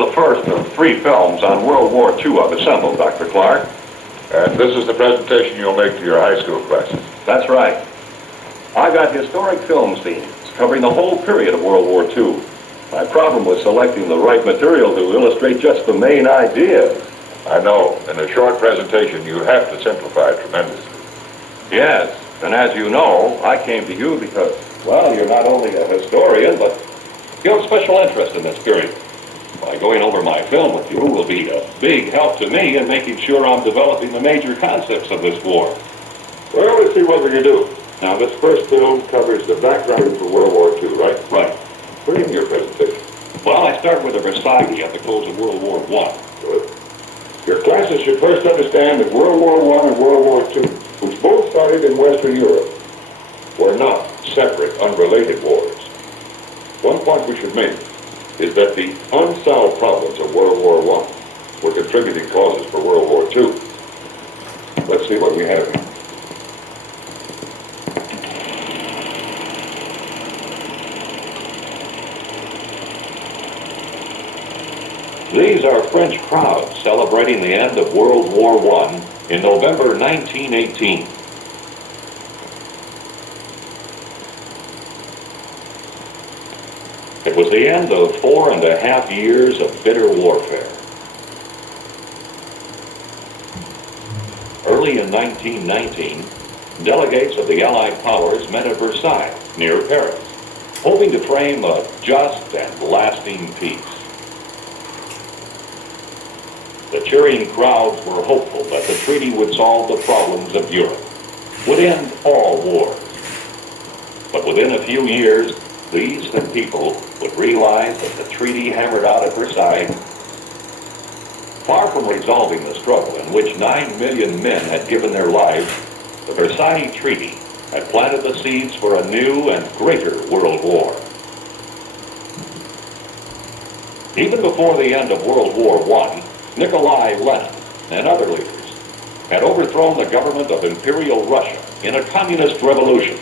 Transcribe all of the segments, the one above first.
the first of 3 films on World War II I've assembled, Dr. Clark. And this is the presentation you'll make to your high school classes. That's right. I got historic film scenes covering the whole period of World War II. My problem was selecting the right material to illustrate just the main ideas. I know. In a short presentation, you have to simplify it tremendously. Yes, and as you know, I came to you because, well, you're not only a historian, but you have special interest in this period. By going over my film with you will be a big help to me in making sure I'm developing the major concepts of this war. Well, let's see what we can do. Now, this first film covers the background for World War II, right? Right. Begin your presentation. Well, I start with the Versailles at the close of World War I. Good. Your classes should first understand that World War I and World War II, which both started in Western Europe, were not separate, unrelated wars. One point we should make is that the unsolved problems of World War I were contributing causes for World War II. Let's see what we have here. These are French crowds celebrating the end of World War I in November 1918. It was the end of 4.5 years of bitter warfare. Early in 1919, delegates of the Allied powers met at Versailles, near Paris, hoping to frame a just and lasting peace. The cheering crowds were hopeful that the treaty would solve the problems of Europe, would end all wars. But within a few years, these people would realize that the treaty hammered out at Versailles, far from resolving the struggle in which 9 million men had given their lives, the Versailles Treaty had planted the seeds for a new and greater world war. Even before the end of World War I, Nikolai Lenin and other leaders had overthrown the government of Imperial Russia in a communist revolution.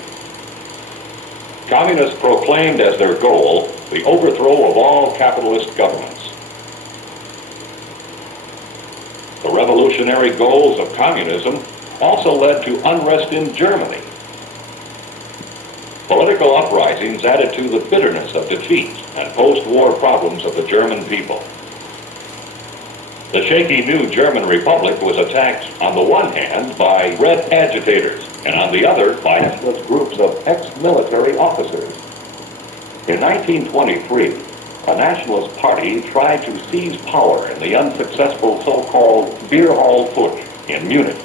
Communists proclaimed as their goal the overthrow of all capitalist governments. The revolutionary goals of communism also led to unrest in Germany. Political uprisings added to the bitterness of defeat and post-war problems of the German people. The shaky new German Republic was attacked on the one hand by red agitators and on the other by nationalist groups of ex-military officers. In 1923, a nationalist party tried to seize power in the unsuccessful so-called Beer Hall Putsch in Munich.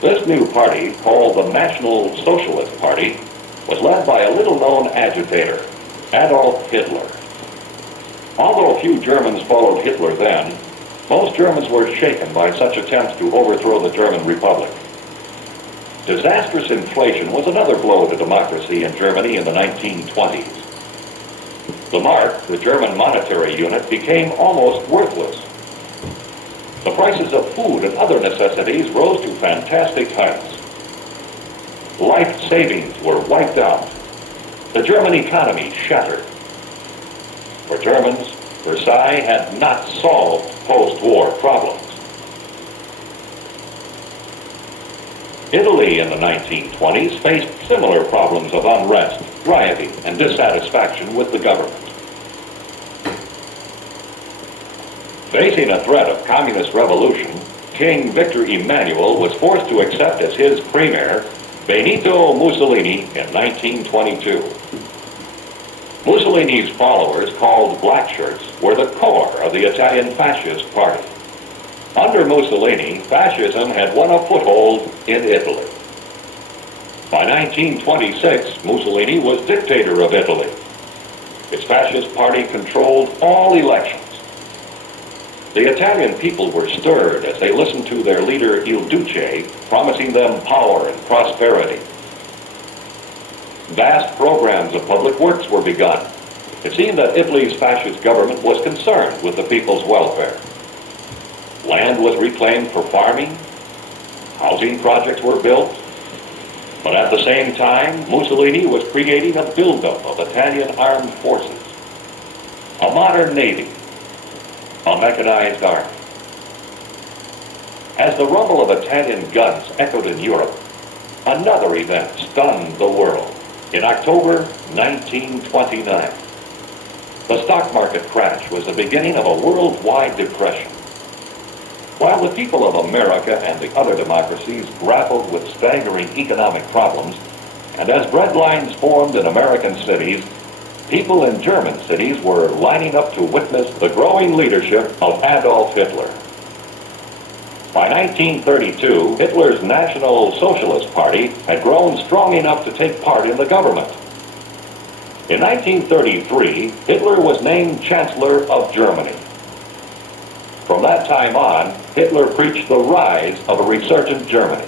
This new party, called the National Socialist Party, was led by a little-known agitator, Adolf Hitler. Although few Germans followed Hitler then, most Germans were shaken by such attempts to overthrow the German Republic. Disastrous inflation was another blow to democracy in Germany in the 1920s. The mark, the German monetary unit, became almost worthless. The prices of food and other necessities rose to fantastic heights. Life savings were wiped out. The German economy shattered. For Germans, Versailles had not solved post-war problems. Italy in the 1920s faced similar problems of unrest, rioting, and dissatisfaction with the government. Facing a threat of communist revolution, King Victor Emmanuel was forced to accept as his premier Benito Mussolini in 1922. Mussolini's followers, called black shirts, were the core of the Italian fascist party. Under Mussolini, fascism had won a foothold in Italy. By 1926, Mussolini was dictator of Italy. His fascist party controlled all elections. The Italian people were stirred as they listened to their leader Il Duce promising them power and prosperity. Vast programs of public works were begun. It seemed that Italy's fascist government was concerned with the people's welfare. Land was reclaimed for farming, housing projects were built, but at the same time, Mussolini was creating a buildup of Italian armed forces, a modern navy, a mechanized army. As the rumble of Italian guns echoed in Europe, another event stunned the world. In October 1929, the stock market crash was the beginning of a worldwide depression. While the people of America and the other democracies grappled with staggering economic problems, and as breadlines formed in American cities, people in German cities were lining up to witness the growing leadership of Adolf Hitler. By 1932, Hitler's National Socialist Party had grown strong enough to take part in the government. In 1933, Hitler was named Chancellor of Germany. From that time on, Hitler preached the rise of a resurgent Germany.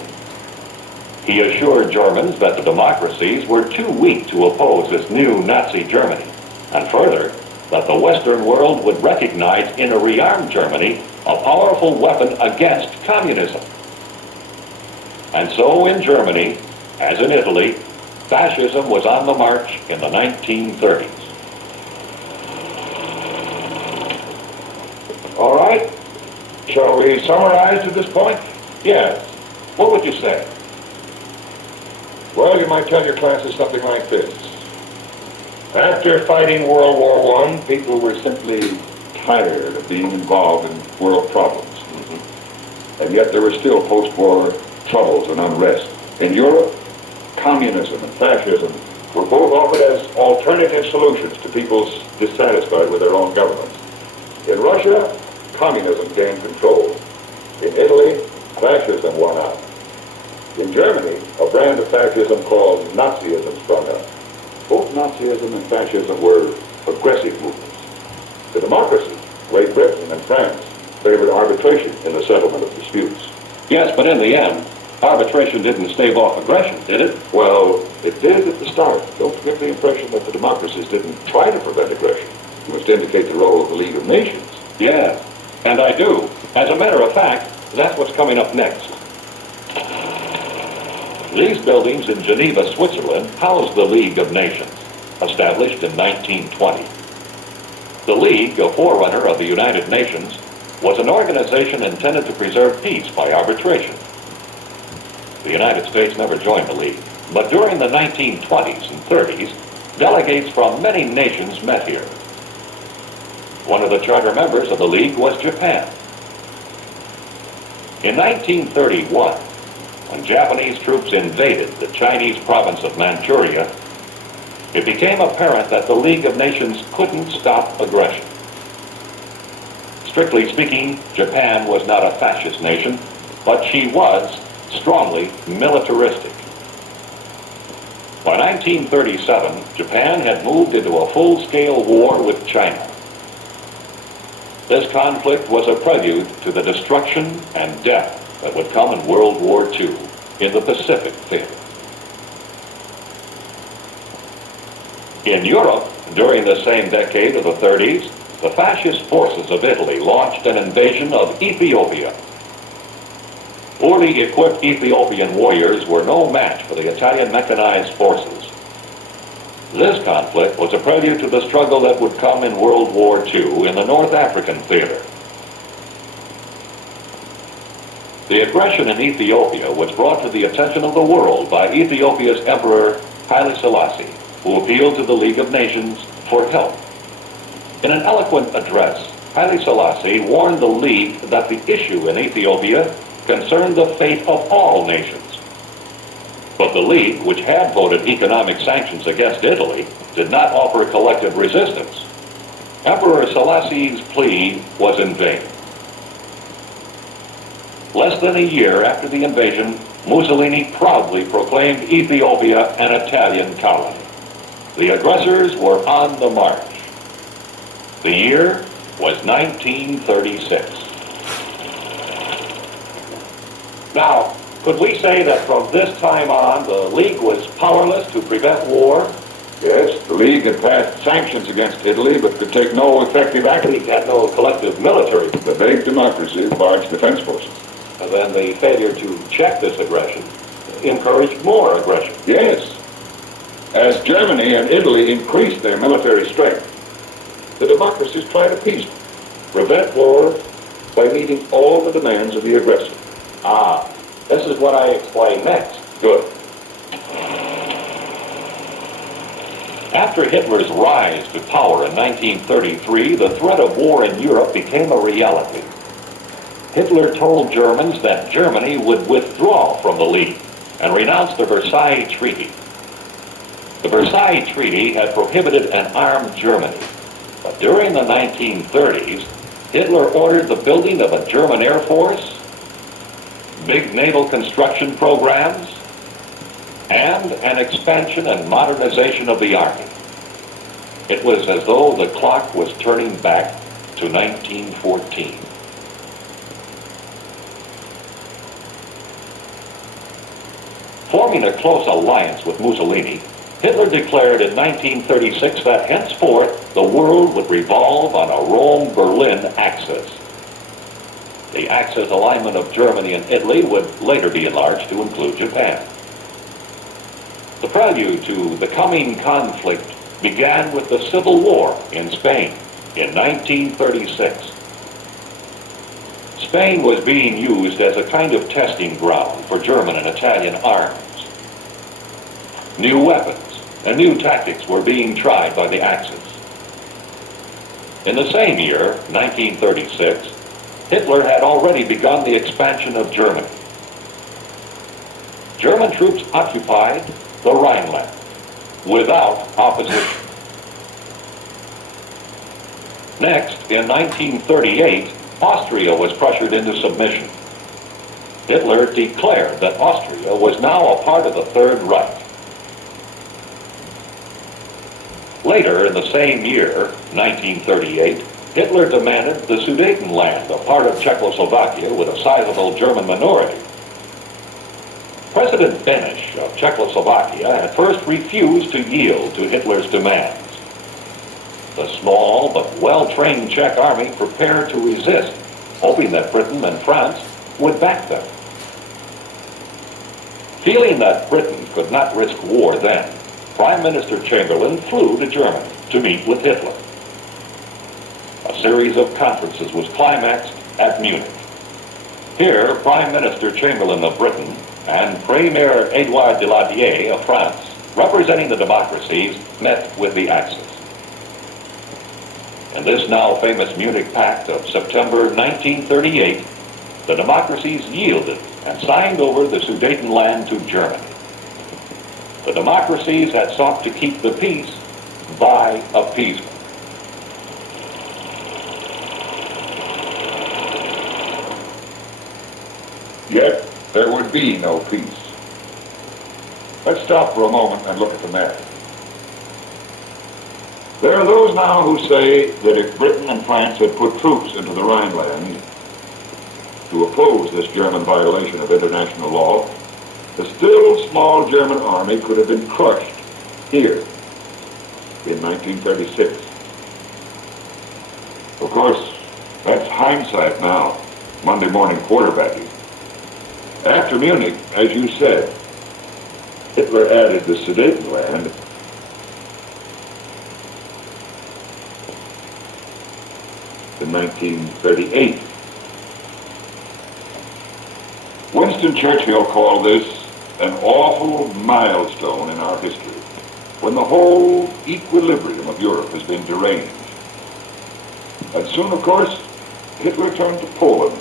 He assured Germans that the democracies were too weak to oppose this new Nazi Germany, and further, that the Western world would recognize in a rearmed Germany a powerful weapon against communism. And so in Germany, as in Italy, fascism was on the march in the 1930s. All right. Shall we summarize to this point? Yes. What would you say? Well, you might tell your classes something like this. After fighting World War I, people were simply tired of being involved in world problems. And yet there were still post-war troubles and unrest. In Europe, communism and fascism were both offered as alternative solutions to peoples dissatisfied with their own governments. In Russia, communism gained control. In Italy, fascism won out. In Germany, a brand of fascism called Nazism sprung up. Both Nazism and fascism were aggressive movements. The democracies, Great Britain and France, favored arbitration in the settlement of disputes. Yes, but in the end, arbitration didn't stave off aggression, did it? Well, it did at the start. Don't give the impression that the democracies didn't try to prevent aggression. You must indicate the role of the League of Nations. Yes, and I do. As a matter of fact, that's what's coming up next. These buildings in Geneva, Switzerland, house the League of Nations, established in 1920. The League, a forerunner of the United Nations, was an organization intended to preserve peace by arbitration. The United States never joined the League, but during the 1920s and 30s, delegates from many nations met here. One of the charter members of the League was Japan. In 1931, when Japanese troops invaded the Chinese province of Manchuria, it became apparent that the League of Nations couldn't stop aggression. Strictly speaking, Japan was not a fascist nation, but she was strongly militaristic. By 1937, Japan had moved into a full-scale war with China. This conflict was a prelude to the destruction and death that would come in World War II in the Pacific theater. In Europe, during the same decade of the 30s, the fascist forces of Italy launched an invasion of Ethiopia. Poorly equipped Ethiopian warriors were no match for the Italian mechanized forces. This conflict was a prelude to the struggle that would come in World War II in the North African theater. The aggression in Ethiopia was brought to the attention of the world by Ethiopia's Emperor Haile Selassie, who appealed to the League of Nations for help. In an eloquent address, Haile Selassie warned the League that the issue in Ethiopia concerned the fate of all nations. But the League, which had voted economic sanctions against Italy, did not offer collective resistance. Emperor Selassie's plea was in vain. Less than a year after the invasion, Mussolini proudly proclaimed Ethiopia an Italian colony. The aggressors were on the march. The year was 1936. Now, could we say that from this time on, the League was powerless to prevent war? Yes, the League had passed sanctions against Italy, but could take no effective action. It had no collective military. The vague democracy of large defense forces. And then the failure to check this aggression encouraged more aggression. Yes. As Germany and Italy increased their military strength, the democracies tried appeasement. prevent war by meeting all the demands of the aggressor. Ah, this is what I explain next. Good. After Hitler's rise to power in 1933, the threat of war in Europe became a reality. Hitler told Germans that Germany would withdraw from the League and renounce the Versailles Treaty. The Versailles Treaty had prohibited an armed Germany, but during the 1930s, Hitler ordered the building of a German Air Force, big naval construction programs, and an expansion and modernization of the Army. It was as though the clock was turning back to 1914. Forming a close alliance with Mussolini, Hitler declared in 1936 that henceforth the world would revolve on a Rome-Berlin axis. The axis alignment of Germany and Italy would later be enlarged to include Japan. The prelude to the coming conflict began with the Civil War in Spain in 1936. Spain was being used as a kind of testing ground for German and Italian arms. New weapons and new tactics were being tried by the Axis. In the same year, 1936, Hitler had already begun the expansion of Germany. German troops occupied the Rhineland without opposition. Next, in 1938, Austria was pressured into submission. Hitler declared that Austria was now a part of the Third Reich. Later, in the same year, 1938, Hitler demanded the Sudetenland, a part of Czechoslovakia with a sizable German minority. President Beneš of Czechoslovakia at first refused to yield to Hitler's demands. The small but well-trained Czech army prepared to resist, hoping that Britain and France would back them. Feeling that Britain could not risk war then, Prime Minister Chamberlain flew to Germany to meet with Hitler. A series of conferences was climaxed at Munich. Here, Prime Minister Chamberlain of Britain and Premier Édouard Daladier of France, representing the democracies, met with the Axis. In this now famous Munich Pact of September 1938, the democracies yielded and signed over the Sudetenland to Germany. The democracies had sought to keep the peace by appeasement. Yet there would be no peace. Let's stop for a moment and look at the map. There are those now who say that if Britain and France had put troops into the Rhineland to oppose this German violation of international law, the still small German army could have been crushed here in 1936. Of course, that's hindsight now, Monday morning quarterbacking. After Munich, as you said, Hitler added the Sudetenland in 1938. Winston Churchill called this an awful milestone in our history, when the whole equilibrium of Europe has been deranged. And soon, of course, Hitler turned to Poland.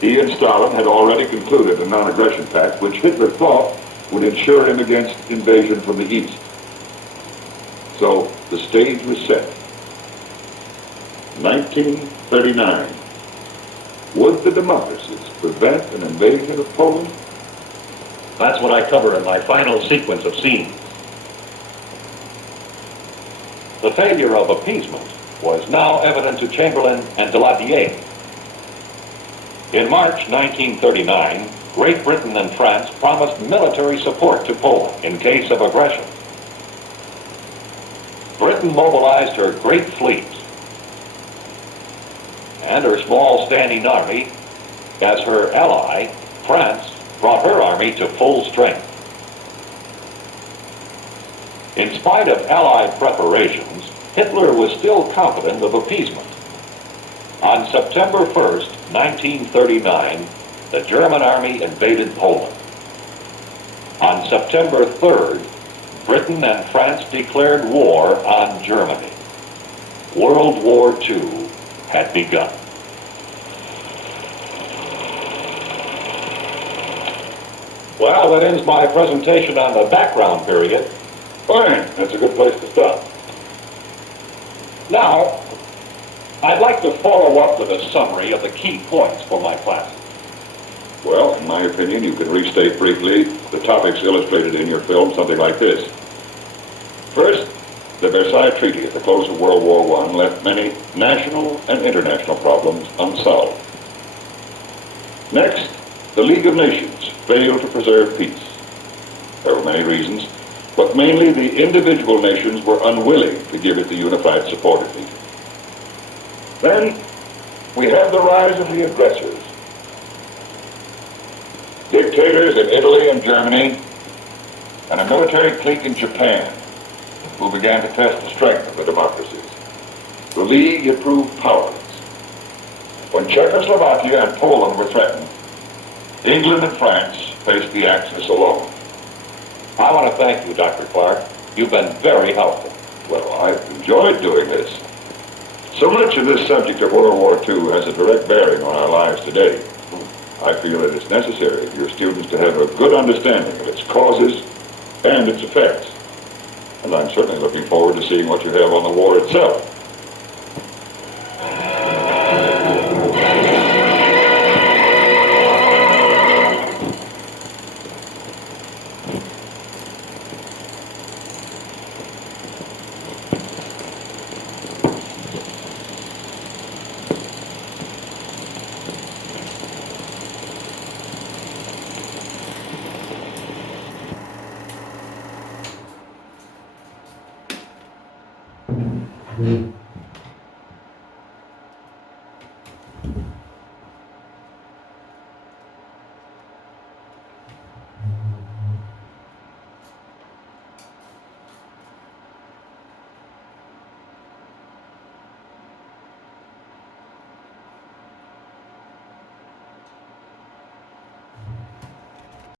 He and Stalin had already concluded a non-aggression pact, which Hitler thought would ensure him against invasion from the east. So the stage was set. 1939. Would the democracies prevent an invasion of Poland? That's what I cover in my final sequence of scenes. The failure of appeasement was now evident to Chamberlain and Daladier. In March 1939, Great Britain and France promised military support to Poland in case of aggression. Britain mobilized her great fleet and her small standing army as her ally, France, brought her army to full strength. In spite of Allied preparations, Hitler was still confident of appeasement. On September 1st, 1939, the German army invaded Poland. On September 3rd, Britain and France declared war on Germany. World War II had begun. Well, that ends my presentation on the background period. Fine, that's a good place to stop. Now, I'd like to follow up with a summary of the key points for my classes. Well, in my opinion, you could restate briefly the topics illustrated in your film, something like this. First, the Versailles Treaty at the close of World War I left many national and international problems unsolved. Next, the League of Nations failed to preserve peace. There were many reasons, but mainly the individual nations were unwilling to give it the unified support it needed. Then, we have the rise of the aggressors. Dictators in Italy and Germany, and a military clique in Japan, who began to test the strength of the democracies. The League had proved powerless. When Czechoslovakia and Poland were threatened, England and France faced the Axis alone. I want to thank you, Dr. Clark. You've been very helpful. Well, I've enjoyed doing this. So much of this subject of World War II has a direct bearing on our lives today. I feel it is necessary for your students to have a good understanding of its causes and its effects. And I'm certainly looking forward to seeing what you have on the war itself. Mm-hmm.